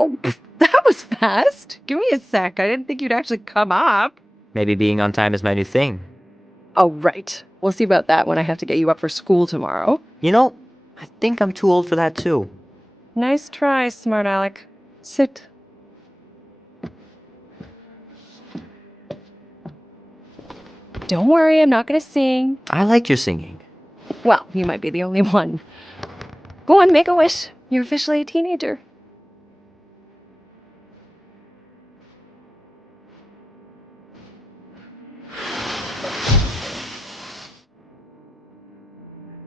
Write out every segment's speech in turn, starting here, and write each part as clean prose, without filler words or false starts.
Oh, that was fast. Give me a sec. I didn't think you'd actually come up. Maybe being on time is my new thing. Oh, right. We'll see about that when I have to get you up for school tomorrow. You know, I think I'm too old for that too. Nice try, smart Alec. Sit. Don't worry, I'm not gonna sing. I like your singing. Well, you might be the only one. Go on, make a wish. You're officially a teenager.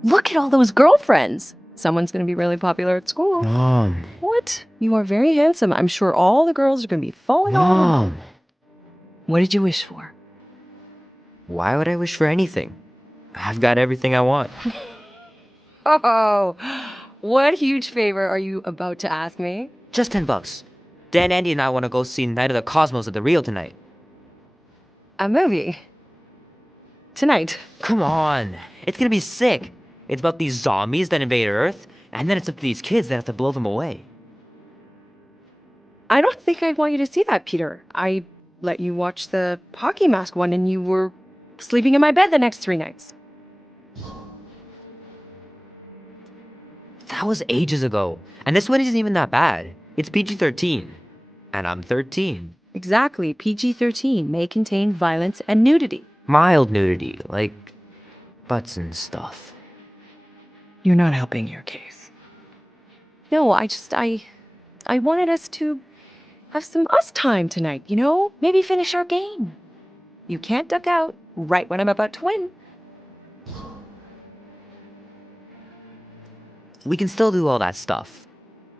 Look at all those girlfriends. Someone's gonna be really popular at school. Mom. What? You are very handsome. I'm sure all the girls are gonna be falling all over. Mom. What did you wish for? Why would I wish for anything? I've got everything I want. Oh, what huge favor are you about to ask me? Just $10. Dan, Andy, and I want to go see Night of the Cosmos at the Rio tonight. A movie. Tonight. Come on. It's gonna be sick. It's about these zombies that invade Earth, and then it's up to these kids that have to blow them away. I don't think I want you to see that, Peter. I let you watch the hockey mask one and you were sleeping in my bed the next 3 nights. That was ages ago. And this one isn't even that bad. It's PG-13. And I'm 13. Exactly. PG-13 may contain violence and nudity. Mild nudity, like butts and stuff. You're not helping your case. No, I wanted us to have some us time tonight, you know? Maybe finish our game. You can't duck out right when I'm about to win. We can still do all that stuff.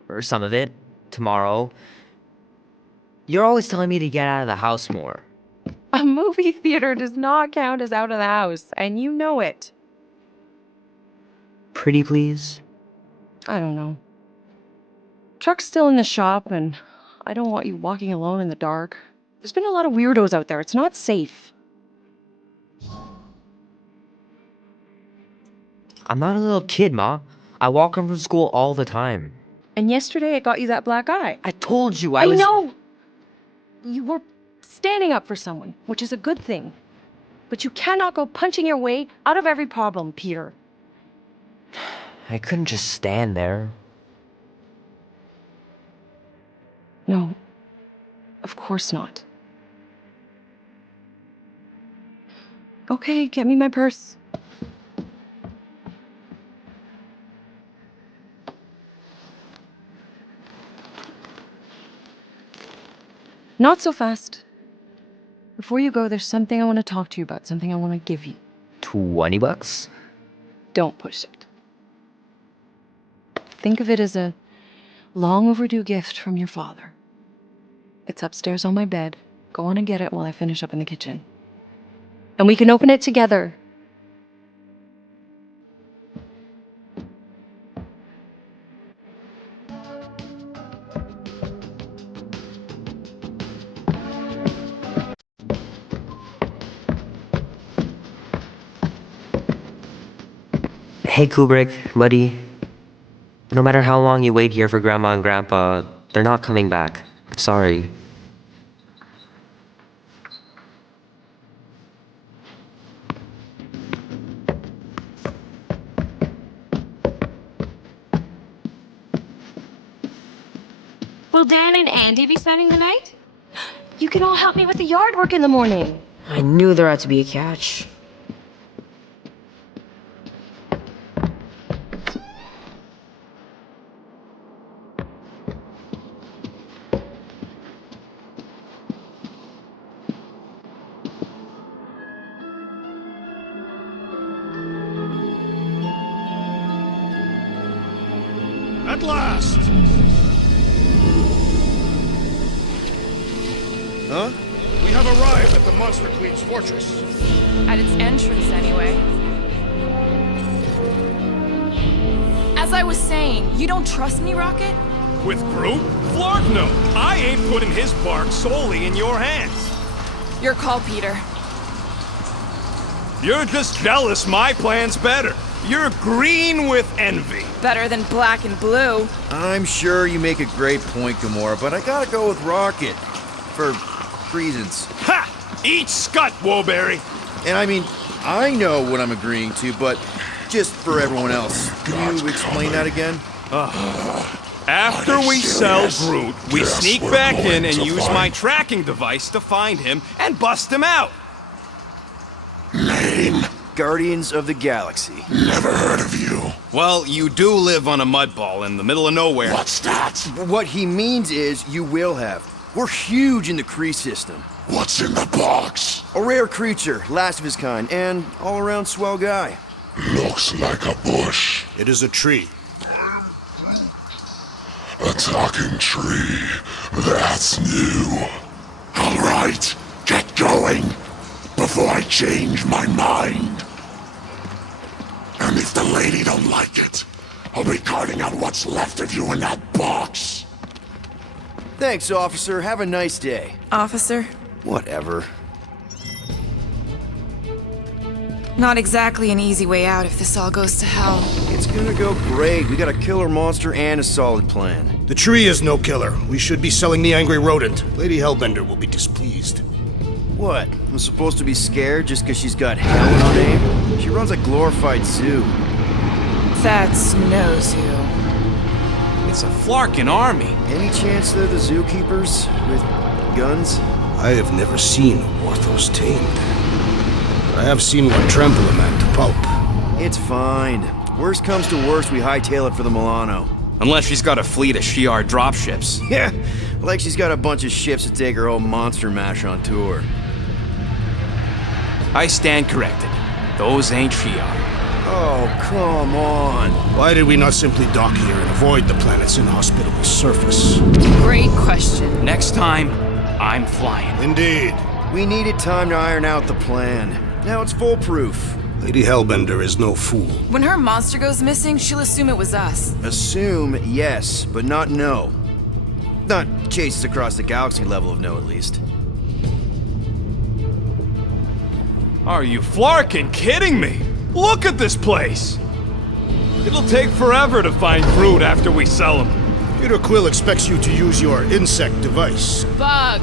Or some of it. Tomorrow. You're always telling me to get out of the house more. A movie theater does not count as out of the house, and you know it. Pretty please? I don't know. Truck's still in the shop, and I don't want you walking alone in the dark. There's been a lot of weirdos out there. It's not safe. I'm not a little kid, Ma. I walk home from school all the time. And yesterday I got you that black eye. I told you I was- know! You were standing up for someone, which is a good thing. But you cannot go punching your way out of every problem, Peter. I couldn't just stand there. No, of course not. Okay, get me my purse. Not so fast. Before you go, there's something I want to talk to you about, something I want to give you. $20? Don't push it. Think of it as a long overdue gift from your father. It's upstairs on my bed. Go on and get it while I finish up in the kitchen. And we can open it together. Hey, Kubrick, buddy. No matter how long you wait here for Grandma and Grandpa, they're not coming back. Sorry. Will Dan and Andy be spending the night? You can all help me with the yard work in the morning. I knew there had to be a catch. At last! Huh? We have arrived at the Monster Queen's fortress. At its entrance, anyway. As I was saying, you don't trust me, Rocket? With Groot? Flark no! I ain't putting his bark solely in your hands. Your call, Peter. You're just jealous my plan's better. You're green with envy. Better than black and blue. I'm sure you make a great point, Gamora, but I gotta go with Rocket. For reasons. Ha! Eat scut, Woolberry. And I mean, I know what I'm agreeing to, but just for everyone else, can you explain that again? After we sell Groot, we sneak back in and use my tracking device to find him and bust him out. Name? Guardians of the Galaxy. Never heard of you. Well, you do live on a mud ball in the middle of nowhere. What's that? What he means is you will have. We're huge in the Kree system. What's in the box? A rare creature, last of his kind, and all-around swell guy. Looks like a bush. It is a tree. A talking tree. That's new. All right, get going before I change my mind. And if the lady don't like it, I'll be carting out what's left of you in that box. Thanks, officer. Have a nice day. Officer, Whatever. not exactly an easy way out if this all goes to hell. It's gonna go great. We got a killer monster and a solid plan. The tree is no killer. We should be selling the angry rodent. Lady Hellbender will be displeased. What? I'm supposed to be scared just because she's got hell in her name? She runs a glorified zoo. That's no zoo. It's a Flarkin army. Any chance they're the zookeepers with guns? I have never seen a Warthos tamed. But I have seen one trample a man to pulp. It's fine. Worst comes to worst, we hightail it for the Milano. Unless she's got a fleet of Shi'ar dropships. Yeah, like she's got a bunch of ships to take her whole monster mash on tour. I stand corrected. Those ain't Shi'ar. Oh, come on. Why did we not simply dock here and avoid the planet's inhospitable surface? Great question. Next time, I'm flying. Indeed. We needed time to iron out the plan. Now it's foolproof. Lady Hellbender is no fool. When her monster goes missing, she'll assume it was us. Assume yes, but not no. Not chases across the galaxy level of no, at least. Are you Flarkin kidding me? Look at this place! It'll take forever to find Groot after we sell him. Peter Quill expects you to use your insect device. Bug.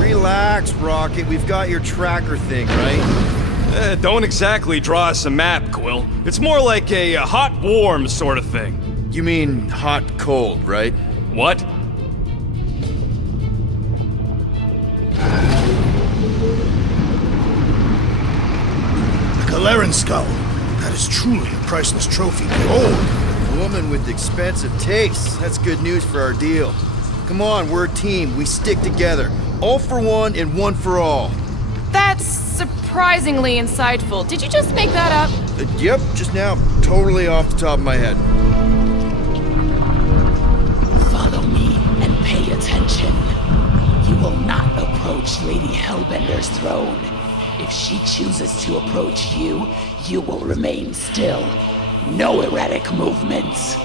Relax, Rocket. We've got your tracker thing, right? Don't exactly draw us a map, Quill. It's more like a hot-warm sort of thing. You mean hot-cold, right? What? Galeran skull. That is truly a priceless trophy. Behold! A woman with expensive tastes. That's good news for our deal. Come on, we're a team. We stick together. All for one and one for all. That's surprisingly insightful. Did you just make that up? Yep, just now. Totally off the top of my head. Follow me and pay attention. You will not approach Lady Hellbender's throne. If she chooses to approach you, you will remain still. No erratic movements.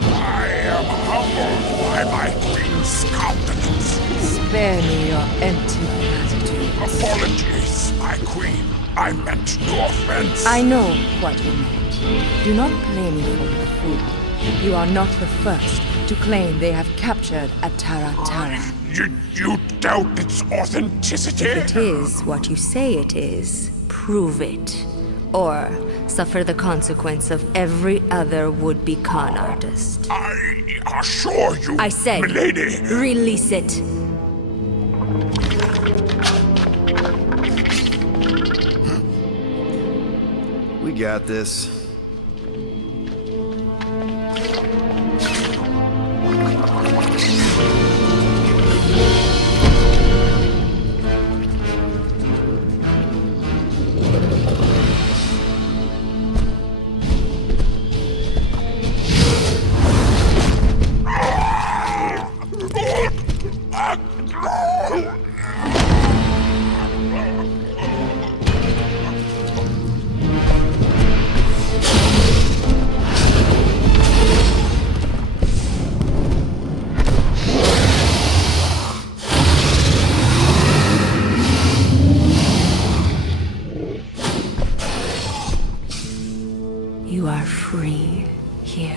I am humbled by my queen's countenance. Spare me your empty platitudes. Apologies, my queen. I meant no offense. I know what you meant. Do not play me for a fool. You are not the first to claim they have captured Atara Tara. You doubt its authenticity? If it is what you say it is, prove it. Or suffer the consequence of every other would-be con artist. I assure you, I say, milady. release it. We got this. free here.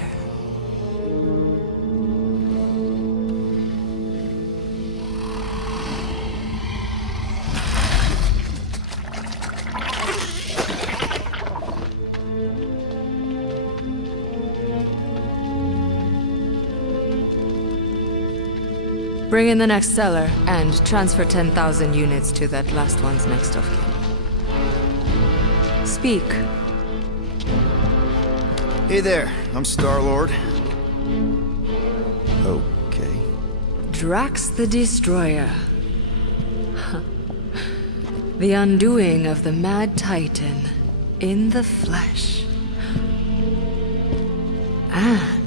Bring in the next seller and transfer 10,000 units to that last one's next of kin. Speak. Hey there, I'm Star-Lord. Okay. Drax the Destroyer. The undoing of the Mad Titan in the flesh. And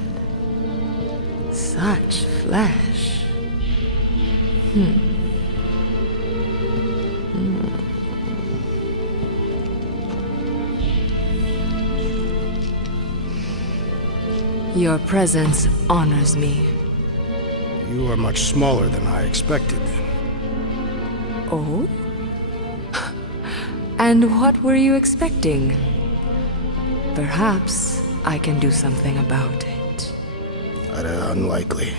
such flesh. Your presence honors me. You are much smaller than I expected. Oh? And what were you expecting? Perhaps I can do something about it. Unlikely.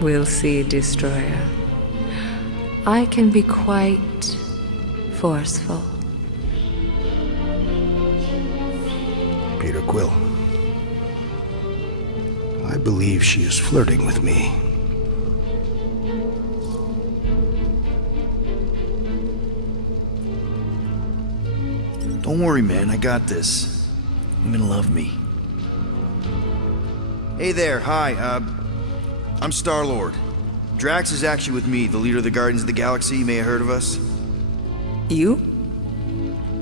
We'll see, Destroyer. I can be quite forceful. Peter Quill. I believe she is flirting with me. Don't worry, man, I got this. Women love me. Hey there, hi, I'm Star-Lord. Drax is actually with me, the leader of the Guardians of the Galaxy. You may have heard of us. You?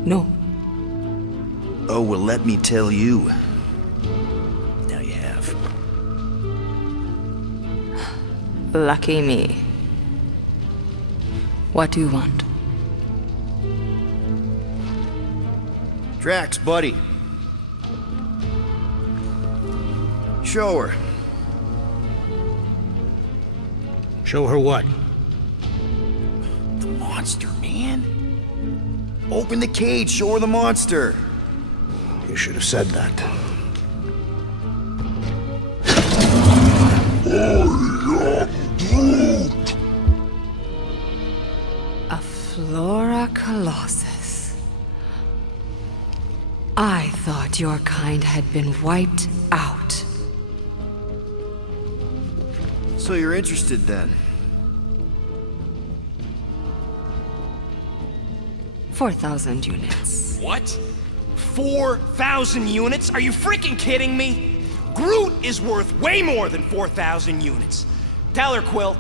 No. Oh, well, let me tell you. Now you have. Lucky me. What do you want? Drax, buddy. Show her. Show her what? The monster, man. Open the cage, show her the monster. You should have said that. A Flora Colossus. I thought your kind had been wiped out. So you're interested then? 4,000 units. What? 4,000 units? Are you freaking kidding me? Groot is worth way more than 4,000 units. Tell her, Quill.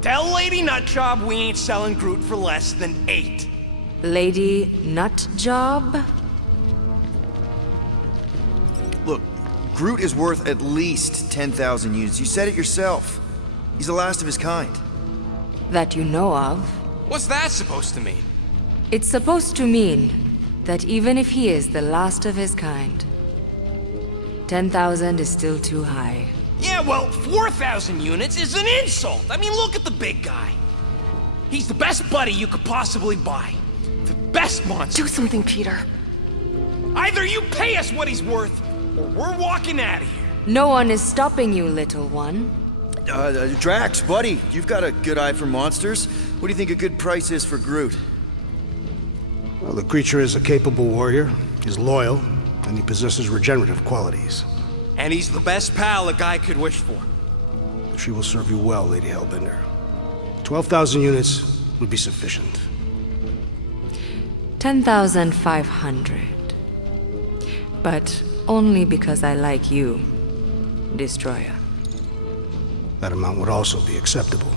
Tell Lady Nutjob we ain't selling Groot for less than 8. Lady Nutjob? Look, Groot is worth at least 10,000 units. You said it yourself. He's the last of his kind. That you know of. What's that supposed to mean? It's supposed to mean that even if he is the last of his kind, 10,000 is still too high. Yeah, well, 4,000 units is an insult. I mean, look at the big guy. He's the best buddy you could possibly buy. The best monster. Do something, Peter. Either you pay us what he's worth, or we're walking out of here. No one is stopping you, little one. Drax, buddy, you've got a good eye for monsters. What do you think a good price is for Groot? Well, the creature is a capable warrior, is loyal, and he possesses regenerative qualities. And he's the best pal a guy could wish for. She will serve you well, Lady Hellbender. 12,000 units would be sufficient. 10,500. But only because I like you, Destroyer. That amount would also be acceptable.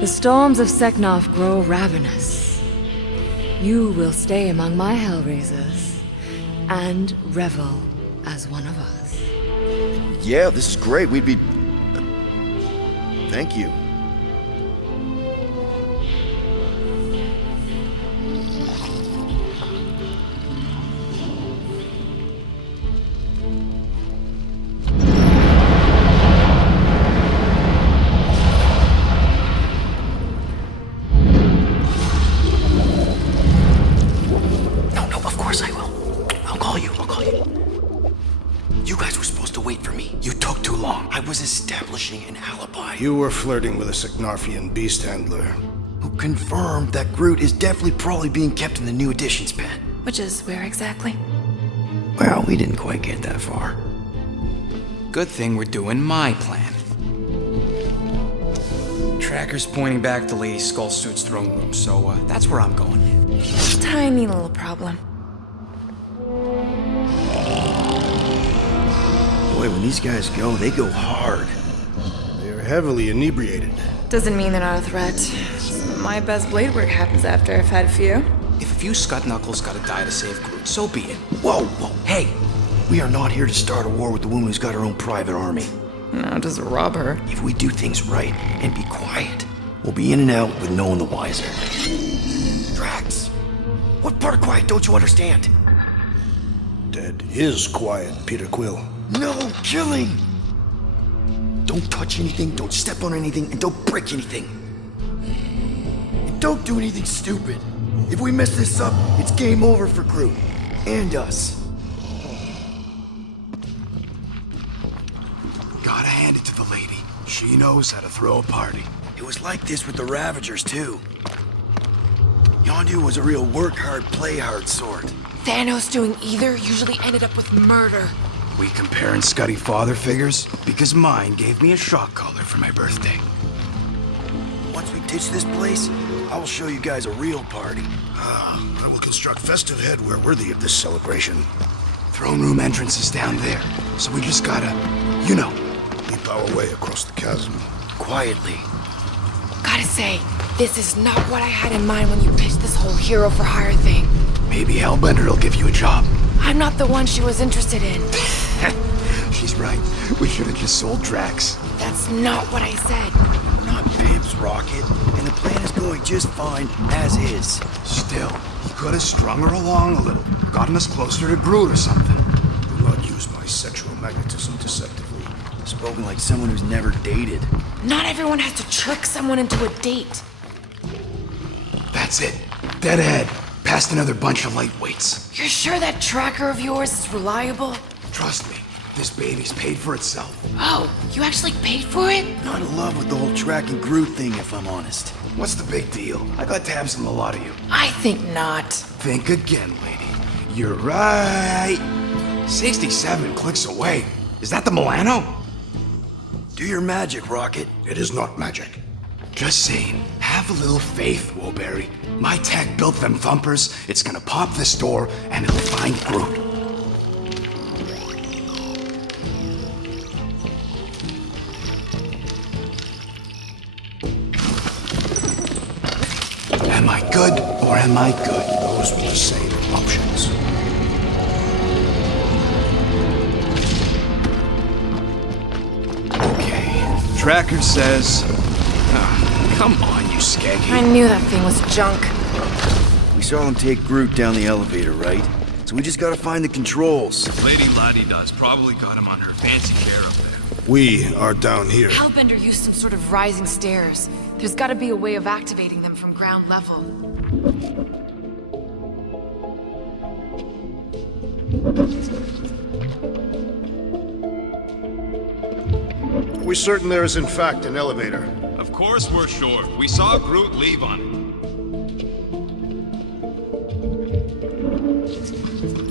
The storms of Seknarf grow ravenous. You will stay among my Hellraisers, and revel as one of us. Yeah, this is great. We'd be... Thank you. No, of course I will. I'll call you. You guys were supposed to wait for me. You took too long. I was establishing an alibi. You were flirting with a Signarfian beast handler. Who confirmed that Groot is definitely probably being kept in the new additions pen. Which is where exactly? Well, we didn't quite get that far. Good thing we're doing my plan. Tracker's pointing back to Lady Skullsuit's throne room, so that's where I'm going. Tiny little problem. Boy, when these guys go, they go hard. They are heavily inebriated. Doesn't mean they're not a threat. Some of my best blade work happens after I've had a few. If a few Scut Knuckles gotta die to save Groot, so be it. Whoa! Hey! We are not here to start a war with the woman who's got her own private army. No, just rob her. If we do things right and be quiet, we'll be in and out with no one the wiser. Drax! What part of quiet don't you understand? Dead is quiet, Peter Quill. No killing! Don't touch anything, don't step on anything, and don't break anything. And don't do anything stupid. If we mess this up, it's game over for Groot. And us. Gotta hand it to the lady. She knows how to throw a party. It was like this with the Ravagers, too. Yondu was a real work hard, play hard sort. Thanos doing either usually ended up with murder. We comparing Scuddy father figures? Because mine gave me a shock collar for my birthday. Once we ditch this place, I will show you guys a real party. I will construct festive headwear worthy of this celebration. Throne room entrance is down there, so we just gotta, leap our way across the chasm. Quietly. Gotta say, this is not what I had in mind when you pitched this whole hero for hire thing. Maybe Hellbender will give you a job. I'm not the one she was interested in. She's right. We should have just sold Drax. That's not what I said. We're not pimps, Rocket, and the plan is going just fine as is. Still, you could have strung her along a little, gotten us closer to Groot or something. Do not use my sexual magnetism deceptively. Spoken like someone who's never dated. Not everyone has to trick someone into a date. That's it. Dead ahead. Past another bunch of lightweights. You're sure that tracker of yours is reliable? Trust me, this baby's paid for itself. Oh, you actually paid for it? Not in love with the whole tracking Groot thing, if I'm honest. What's the big deal? I got tabs on a lot of you. I think not. Think again, lady. You're right. 67 clicks away. Is that the Milano? Do your magic, Rocket. It is not magic. Just saying, have a little faith, Woolberry. My tech built them thumpers. It's gonna pop this door, and it'll find Groot. Am I good, or am I good? Those were the same options. Okay. Tracker says... come on, you skeggy. I knew that thing was junk. We saw them take Groot down the elevator, right? So we just gotta find the controls. Lady Ladi-Da's probably got him on her fancy chair up there. We are down here. Hellbender used some sort of rising stairs. There's gotta be a way of activating them from ground level. Are we certain there is in fact an elevator? Of course we're sure. We saw Groot leave on it.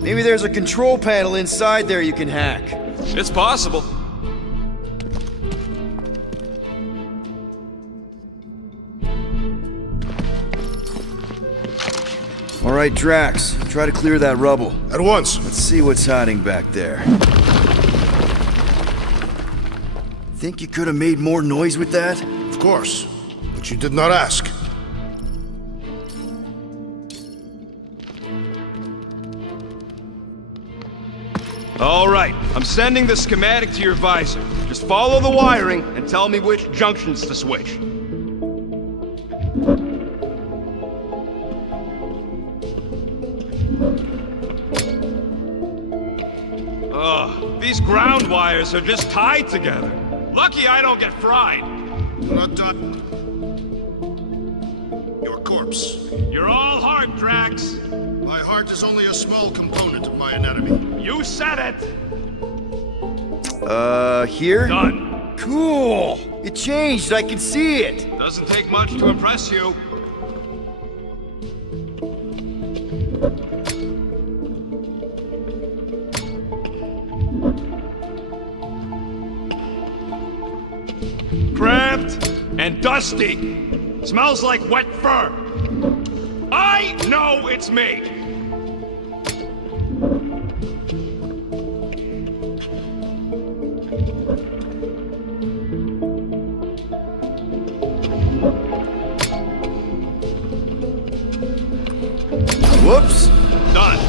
Maybe there's a control panel inside there you can hack. It's possible. All right, Drax, try to clear that rubble. At once. Let's see what's hiding back there. Think you could have made more noise with that? Of course. But you did not ask. All right, I'm sending the schematic to your visor. Just follow the wiring and tell me which junctions to switch. Ugh, these ground wires are just tied together. Lucky I don't get fried. Not done. Your corpse. You're all heart, Drax. My heart is only a small component of my anatomy. You said it. Here? Done. Cool! It changed, I can see it! Doesn't take much to impress you. Cramped and dusty. Smells like wet fur. I know it's me. Whoops! Done.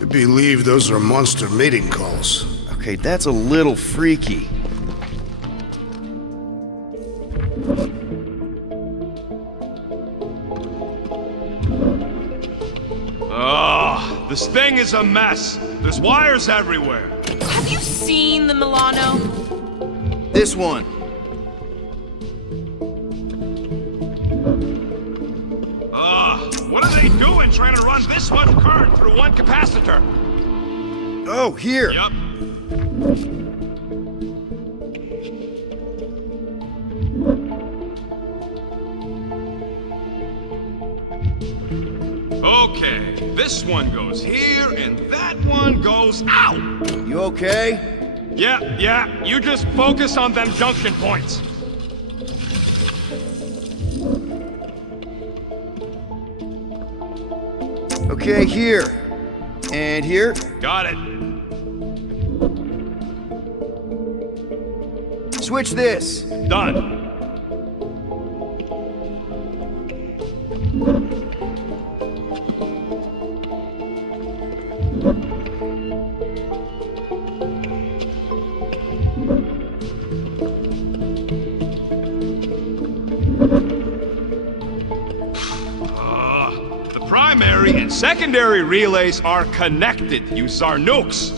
I believe those are monster mating calls. Okay, that's a little freaky. Oh, this thing is a mess. There's wires everywhere. Have you seen the Milano? This one. What are they doing trying to run this much current through one capacitor? Oh, here! Yup. Okay, this one goes here and that one goes out. You okay? Yeah, you just focus on them junction points. Okay, here. And here. Got it. Switch this. Done. The primary and secondary relays are connected, you Zarnooks.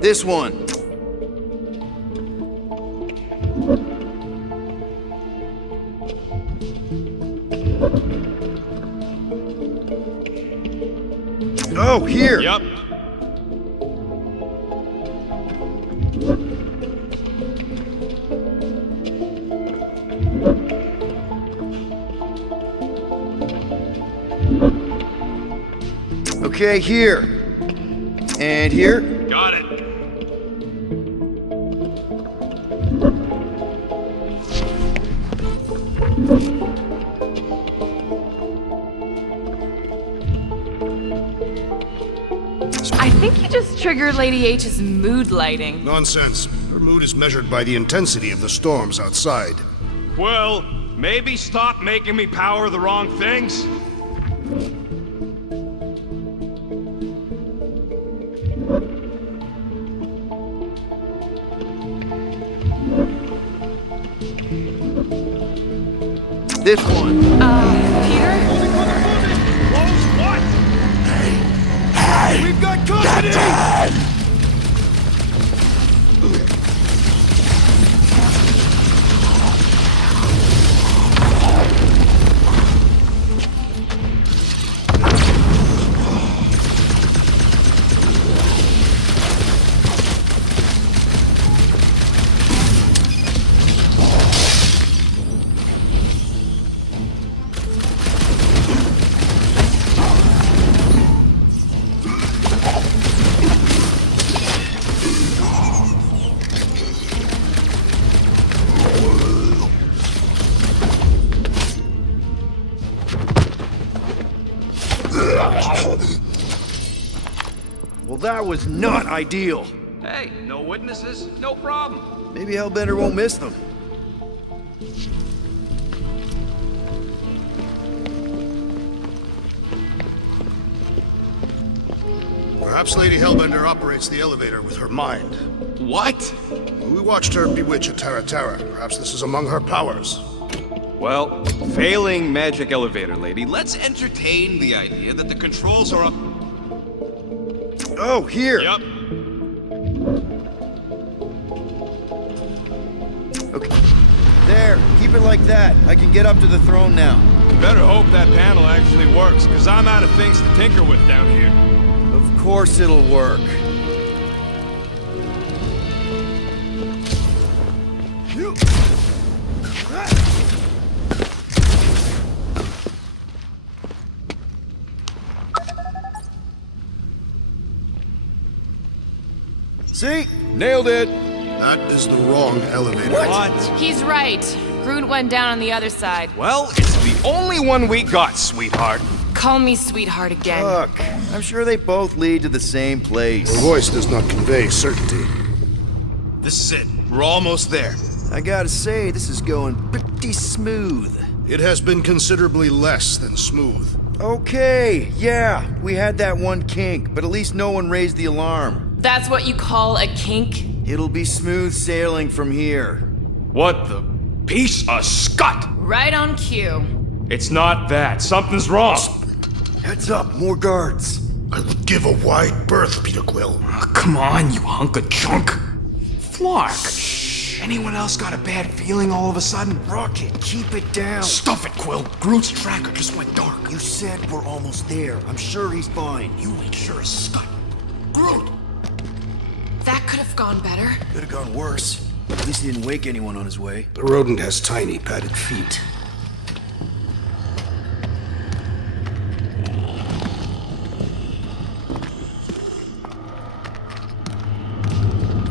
This one. Oh, here. Yup. Okay, here. And here. Got it. I think you just triggered Lady H's mood lighting. Nonsense. Her mood is measured by the intensity of the storms outside. Well, maybe stop making me power the wrong things. This one. Peter? Close what? We've got company! Well, that was not ideal. Hey, no witnesses, no problem. Maybe Hellbender won't miss them. Perhaps Lady Hellbender operates the elevator with her mind. What? We watched her bewitch a Terra Terra. Perhaps this is among her powers. Well, failing magic elevator lady, let's entertain the idea that the controls are up. Oh, here! Yup. Okay. There, keep it like that. I can get up to the throne now. Better hope that panel actually works, because I'm out of things to tinker with down here. Of course it'll work. See? Nailed it! That is the wrong elevator. What? He's right. Groot went down on the other side. Well, it's the only one we got, sweetheart. Call me sweetheart again. Look, I'm sure they both lead to the same place. Her voice does not convey certainty. This is it. We're almost there. I gotta say, this is going pretty smooth. It has been considerably less than smooth. Okay, yeah, we had that one kink, but at least no one raised the alarm. That's what you call a kink? It'll be smooth sailing from here. What the piece of scut? Right on cue. It's not that. Something's wrong. Heads up, more guards. I would give a wide berth, Peter Quill. Oh, come on, you hunk of junk. Flark. Anyone else got a bad feeling all of a sudden? Rocket, keep it down. Stuff it, Quill. Groot's tracker just went dark. You said we're almost there. I'm sure he's fine. You ain't sure as scut. Groot! That could have gone better. Could have gone worse. At least he didn't wake anyone on his way. The rodent has tiny, padded feet.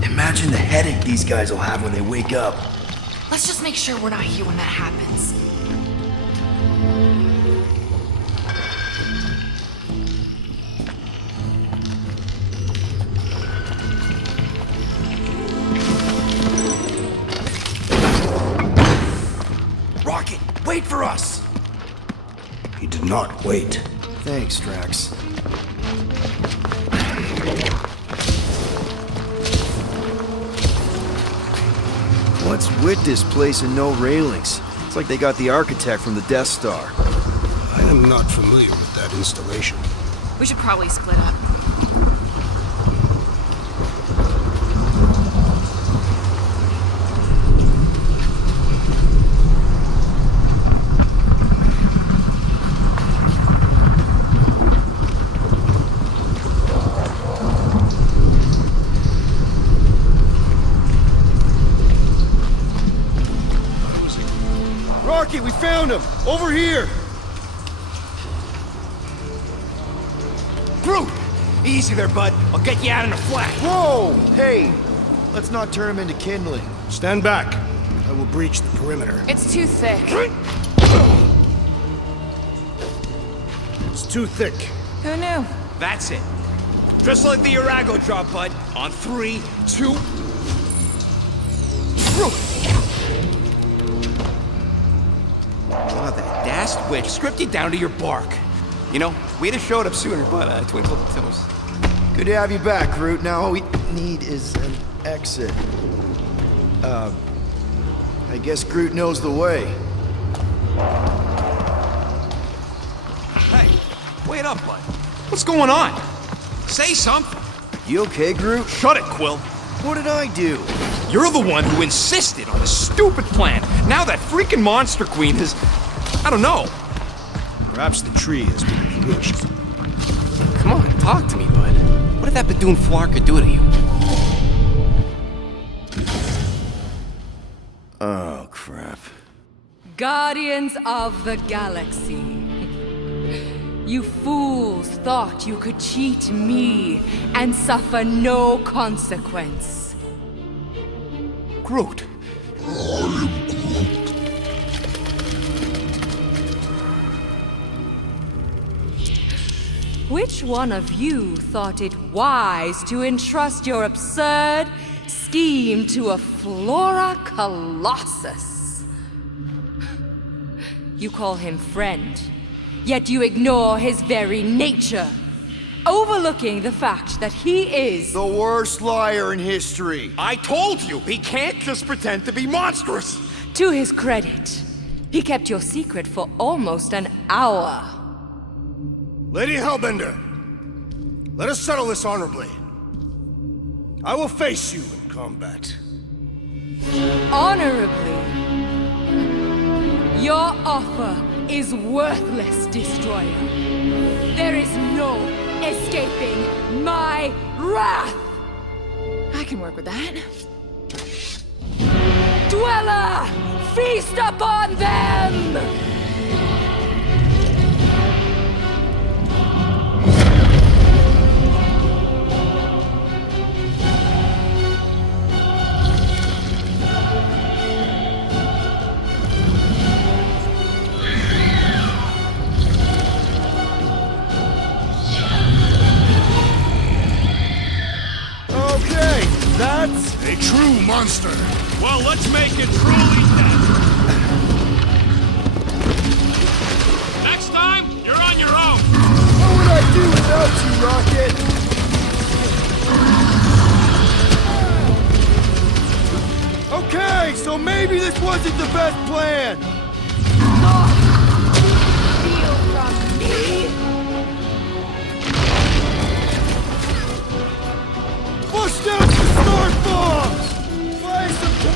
Imagine the headache these guys will have when they wake up. Let's just make sure we're not here when that happens. Rocket, wait for us! He did not wait. Thanks, Drax. What's with this place and no railings? It's like they got the architect from the Death Star. I am not familiar with that installation. We should probably split up. Rocket, we found him! Over here! Groot! Easy there, bud. I'll get you out in a flash. Whoa! Hey! Let's not turn him into kindling. Stand back. I will breach the perimeter. It's too thick. It's too thick. Who knew? That's it. Just like the Urago drop, bud. On 3, 2... Groot! Oh, that dashed witch stripped you down to your bark. You know, we'd have showed up sooner, but twinkle toes. Good to have you back, Groot. Now all we need is an exit. I guess Groot knows the way. Hey, wait up, bud. What's going on? Say something. You okay, Groot? Shut it, Quill. What did I do? You're the one who insisted on this stupid plan. Now that freaking Monster Queen has... I don't know. Perhaps the tree has been bewitched. Come on, talk to me, bud. What did that Badoon Flarker do to you? Oh, crap. Guardians of the Galaxy. You fools thought you could cheat me and suffer no consequence. Groot. Which one of you thought it wise to entrust your absurd scheme to a Flora Colossus? You call him friend, yet you ignore his very nature. overlooking the fact that he is... The worst liar in history. I told you, he can't just pretend to be monstrous. To his credit, he kept your secret for almost an hour. Lady Hellbender, let us settle this honorably. I will face you in combat. Honorably. Your offer is worthless, Destroyer. There is no escaping my wrath! I can work with that. Dweller! Feast upon them! Okay, that's A true monster. Well, let's make it truly dead. Next time, you're on your own. what would I do without you, Rocket? Okay, so maybe this wasn't the best plan. Steal from me? Bust out the smart bombs!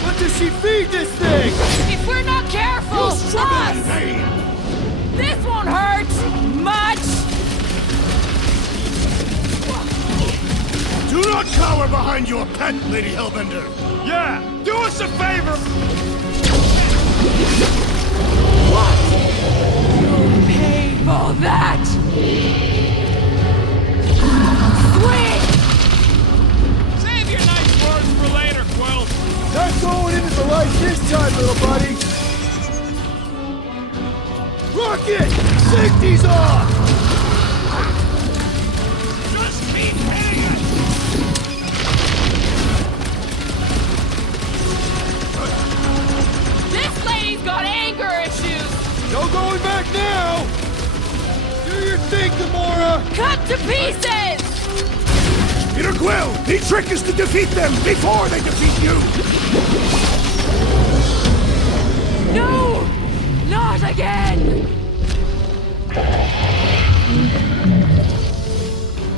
What does she feed this thing? If we're not careful, us! This won't hurt much! Do not cower behind your pet, Lady Hellbender. Yeah, do us a favor. Pay for that! Swing! Save your nice words for later, Quill. Not going into the light this time, little buddy. Rocket! Safety's off! Just keep hitting it. This lady's got anger issues. No going back now! Do your thing, Gamora! Cut to pieces! Peter Quill, the trick is to defeat them before they defeat you! No! Not again!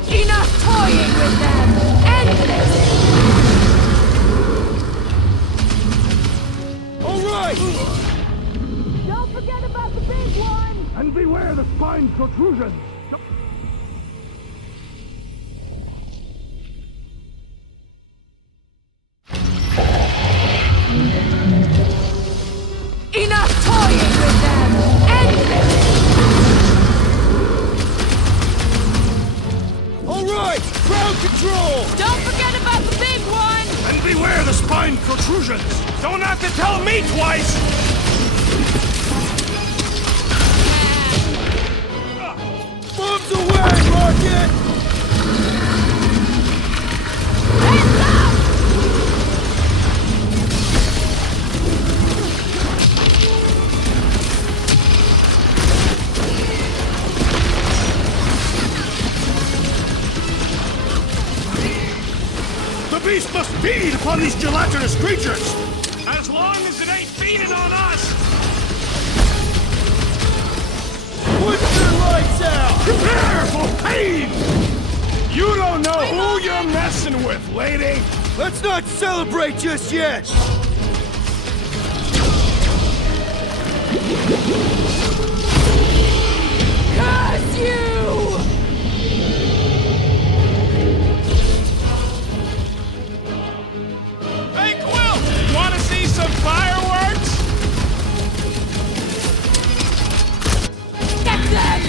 Enough toying with them! Endless! All right! Don't forget about the big one! And beware the spine protrusion! Enough toying with them! Endless! All right! Ground control! Don't forget about the big one! And beware the spine protrusions! Don't have to tell me twice! Bombs away, Rocket! Heads up! The beast must feed upon these gelatinous creatures! As long as it ain't feeding on us. Put their lights out! Prepare for pain! You don't know who you're messing with, lady! Let's not celebrate just yet! Curse you! Hey, Quill, wanna see some fireworks? Get them!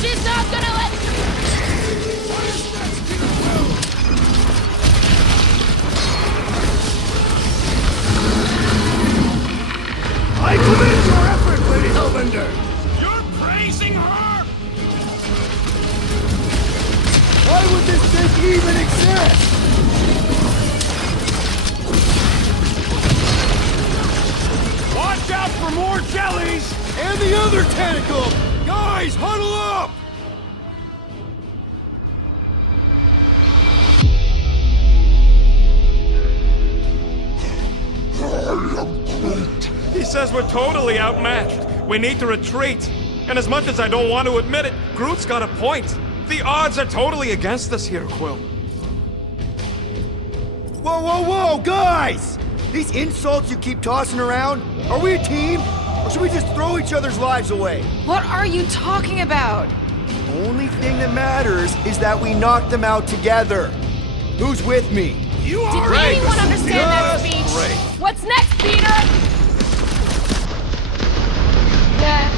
She's not gonna let... I commend your effort, Lady Hellbender! You're praising using her! Why would this thing even exist? Watch out for more jellies! And the other tentacle! Guys, huddle up! He says we're totally outmatched. We need to retreat. And as much as I don't want to admit it, Groot's got a point. The odds are totally against us here, Quill. Whoa, whoa, whoa, guys! These insults you keep tossing around, are we a team? Or should we just throw each other's lives away? What are you talking about? Only thing that matters is that we knock them out together. Who's with me? You Did are anyone understand that Just speech? great. What's next, Peter? Yeah.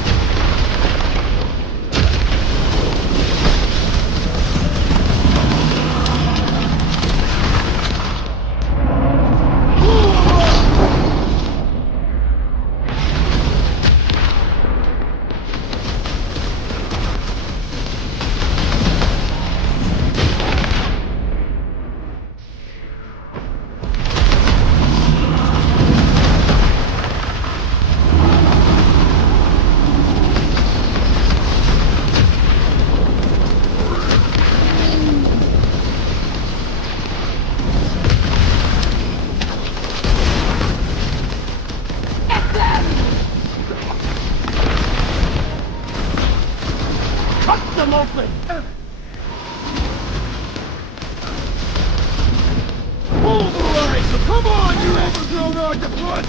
Come on, you overgrown octopus!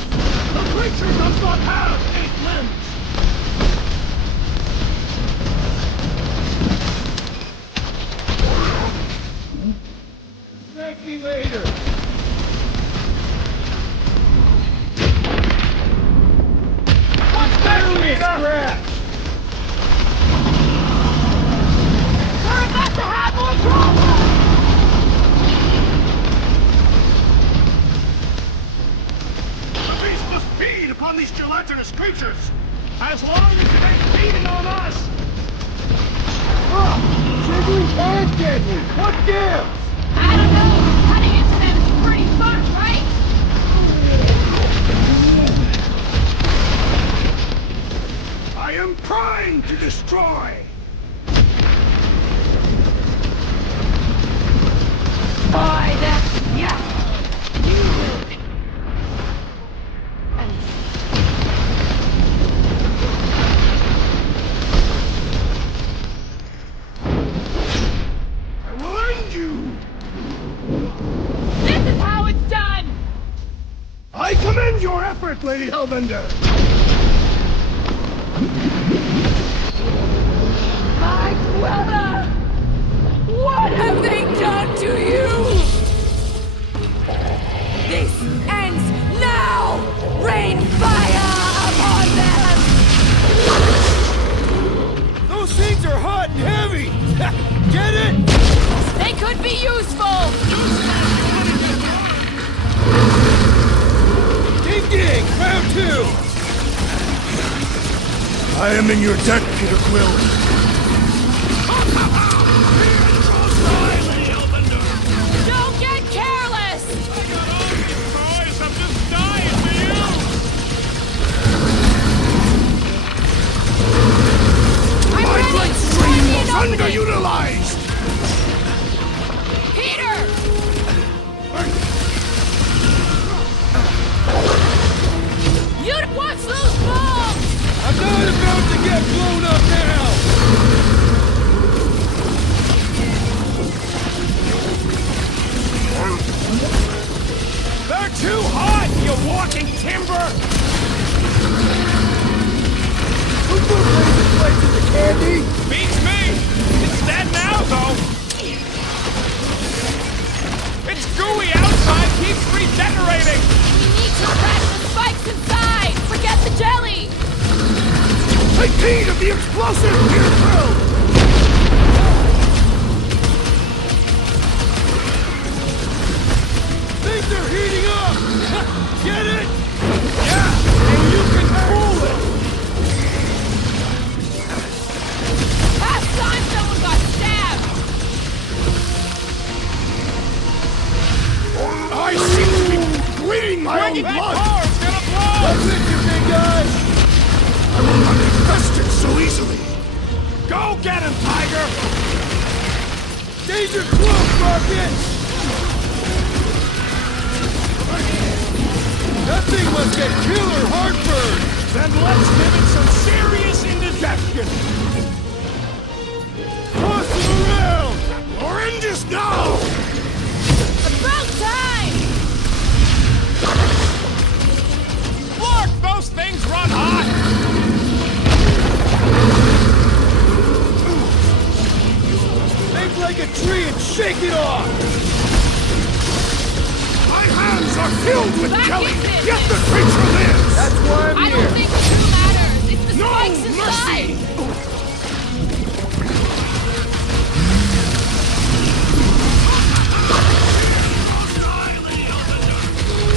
The creature does not have 8 limbs! Thank me later! What's that, Peter? We're about to have more problems! The beast must feed upon these gelatinous creatures! As long as it ain't feeding on us! Jiggly and deadly! What gives? I don't know. Cutting into them is pretty fun, right? I am trying to destroy! Yeah. I will end you! This is how it's done! I commend your effort, Lady Hellbender! My Quella! What have they done to you? This ends now! Rain fire upon them! Those things are hot and heavy! Get it? They could be useful! Ding ding! Round 2! I am in your debt, Peter Quill. Don't get careless! Boys, I'm just dying for you! I'm My ready! bloodstream Ready was and opening. underutilized! Peter! You'd watch those bombs! I'm not about to get blown up now! They're too hot, you walking timber! Who put laser plates in the candy? Beats me! It's dead now, though! It's gooey outside, keeps regenerating! We need to crash the spikes inside! Forget the jelly! Take heed of the explosive, Peter Quill! Things are heating up! Get it? Yeah, and you can fool it! get him, Tiger! Danger close, Rocket! That thing must get killer heartburn! Then let's give it some serious indigestion! Toss it around! Oranges, go! About time! Look, those things run hot! Make like a tree and shake it off! My hands are filled with Back jelly, into it. yet the creature lives! That's why I'm I here! don't think it true matters. It's the No spikes inside. mercy!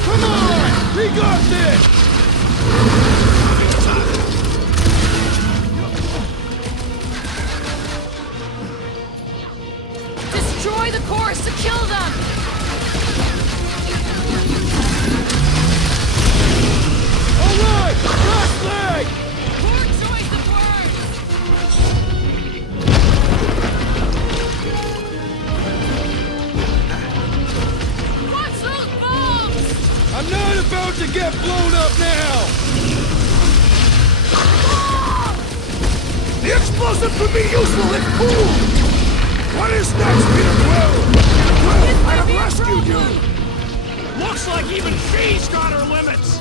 Come on! We got this! Destroy the cores to kill them. Alright! Last leg! Poor choice of words. Watch those bombs! I'm not about to get blown up now! The explosive could be useful if cool! What is next, Peter Quill? Peter Quill, I have rescued you! Looks like even she's got her limits!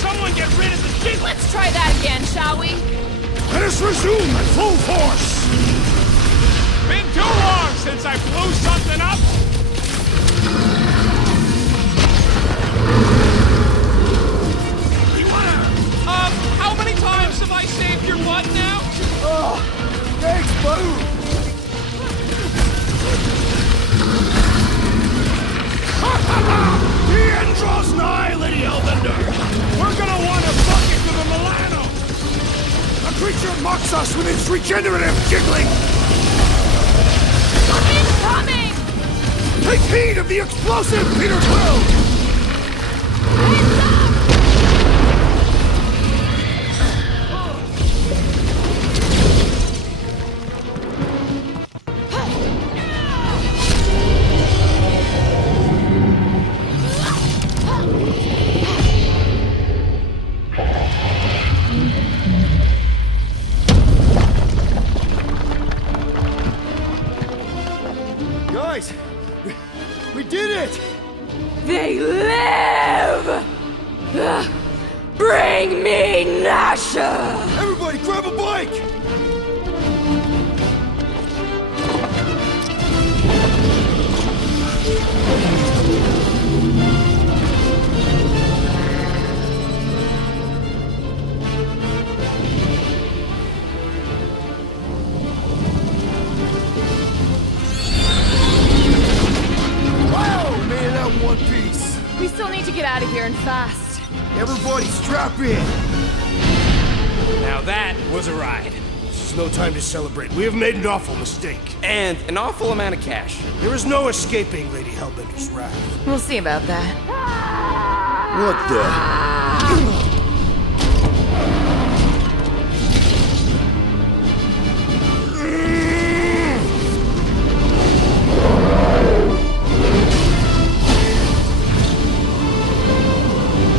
Someone get rid of the shit! Let's try that again, shall we? Let us resume at full force! Been too long since I blew something up! You wanna... how many times have I saved your butt now? Oh, thanks, buddy! Ha ha ha! The end draws nigh, Lady Hellbender! We're gonna want to bucket to the Milano! The creature mocks us with its regenerative jiggling! Incoming! Take heed of the explosive, Peter Quill! Heads up! Guys! We did it! They live! Bring me Nasha! Everybody grab a bike! Wow, man, that one piece! We still need to get out of here and fast. Everybody strap in! Now that was a ride. This is no time to celebrate. We have made an awful mistake. And an awful amount of cash. There is no escaping Lady Hellbender's wrath. We'll see about that. What the?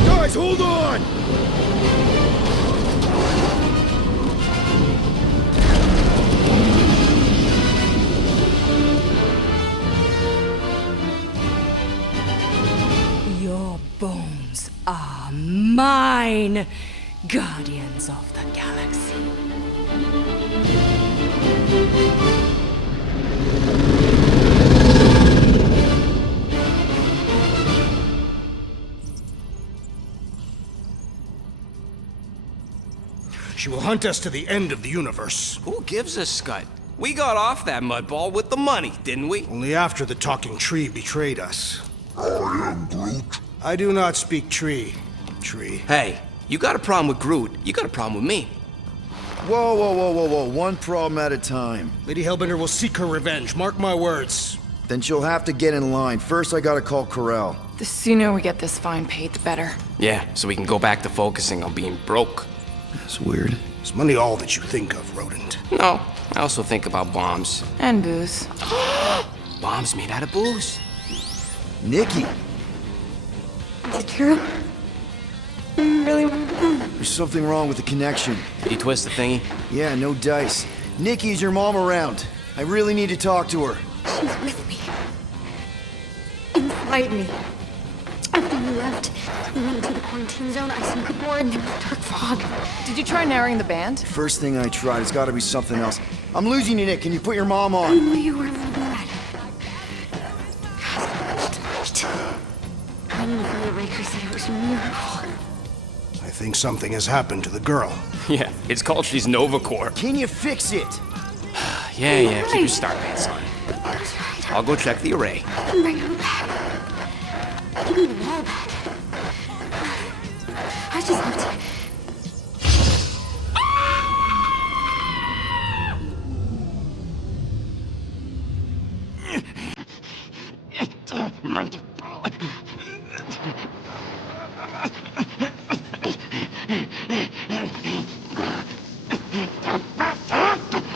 Guys, hold on! Your bones are mine, Guardians of the Galaxy. She will hunt us to the end of the universe. Who gives a scut? We got off that mudball with the money, didn't we? Only after the talking tree betrayed us. I am Groot. I do not speak tree. Tree. Hey, you got a problem with Groot, you got a problem with me. Whoa, whoa, whoa, whoa, whoa. One problem at a time. Lady Hellbender will seek her revenge. Mark my words. Then she'll have to get in line. First, I gotta call Corel. The sooner we get this fine paid, the better. Yeah, so we can go back to focusing on being broke. That's weird. Is money all that you think of, rodent? No, I also think about bombs. And booze. Bombs made out of booze. Nikki! Is it true? Really? There's something wrong with the connection. Did you twist the thingy? Yeah, no dice. Nikki, is your mom around? I really need to talk to her. She's with me. Inside me. After you left, we went into the quarantine zone. I snuck aboard in the dark fog. Did you try narrowing the band? First thing I tried, it's gotta be something else. I'm losing you, Nick. Can you put your mom I on? knew you were mad. I didn't know the Raker said it was a miracle. I think something has happened to the girl. Yeah, it's called she's Novacore. Can you fix it? Yeah, keep your star pants on. That's right. I'll go check the array. Bring her back. Give me the ball back. I just have to...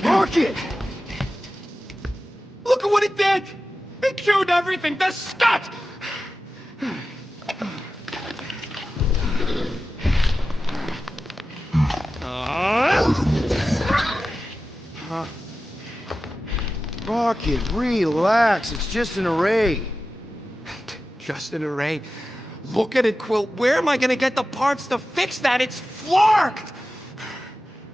Rocket! Look at what it did! It chewed everything! The scut! Rocket, relax. It's just an array. Just an array. Look at it, Quill. Where am I gonna get the parts to fix that? It's flarked!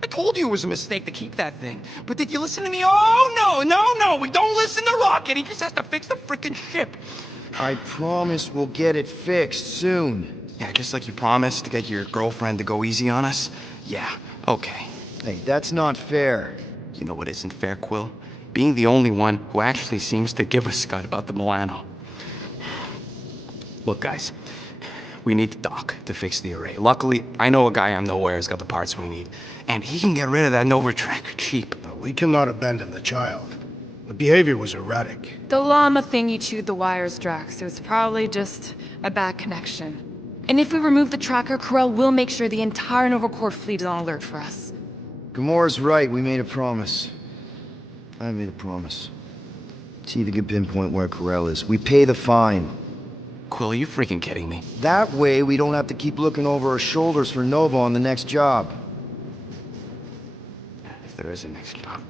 I told you it was a mistake to keep that thing. But did you listen to me? Oh, no! We don't listen to Rocket. He just has to fix the frickin' ship. I promise we'll get it fixed soon. Yeah, just like you promised to get your girlfriend to go easy on us? Yeah, okay. Hey, that's not fair. You know what isn't fair, Quill? Being the only one who actually seems to give a scut about the Milano. Look, guys, we need Doc to fix the array. Luckily, I know a guy I'm nowhere has got the parts we need, and he can get rid of that Nova tracker cheap. We cannot abandon the child. The behavior was erratic. The llama thingy chewed the wires, Drax. It was probably just a bad connection. And if we remove the tracker, Corel will make sure the entire Nova Corps fleet is on alert for us. Gamora's right. We made a promise. I made a promise. T can pinpoint where Corel is. We pay the fine. Quill, are you freaking kidding me? That way, we don't have to keep looking over our shoulders for Nova on the next job. If there is a next job.